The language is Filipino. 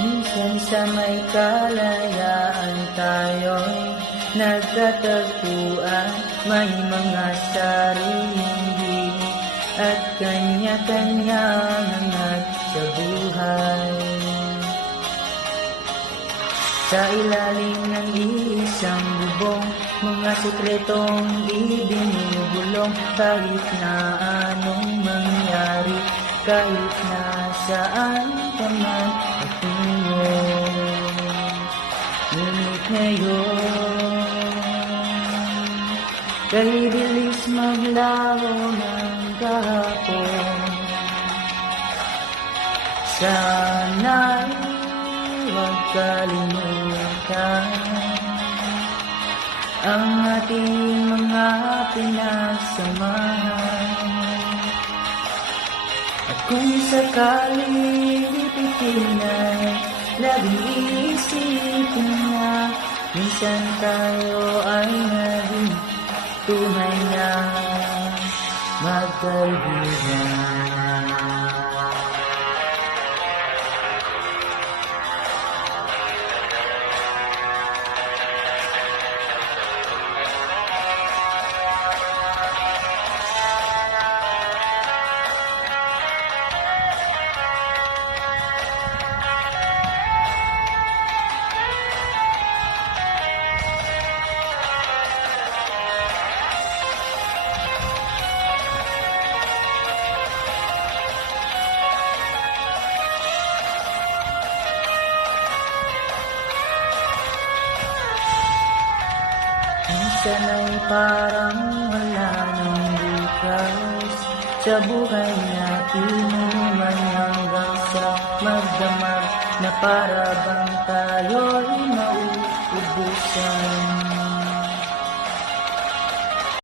Minsan sa may kalayaan tayo'y nagkatagpuan, may mga sariling gimik at kanya-kanyang hangat sa buhay. Sa ilalim ng isang bubong, mga sekretong ibinubulong, kahit na anong mangyari, kahit na saan ka man patungo. Ngunit ngayon, kay bilis maglaho ng kahapon, sana'y huwag kalimutan ang ating mga pinagsamahan. At kung sakaling ipitin ay laging iisipin na minsan tayo ay naging tunay na magkaibigan. Minsan ay parang wala nang bukas sa buhay natin, man hanggang sa magdamag na para bang tayo'y mauubusan.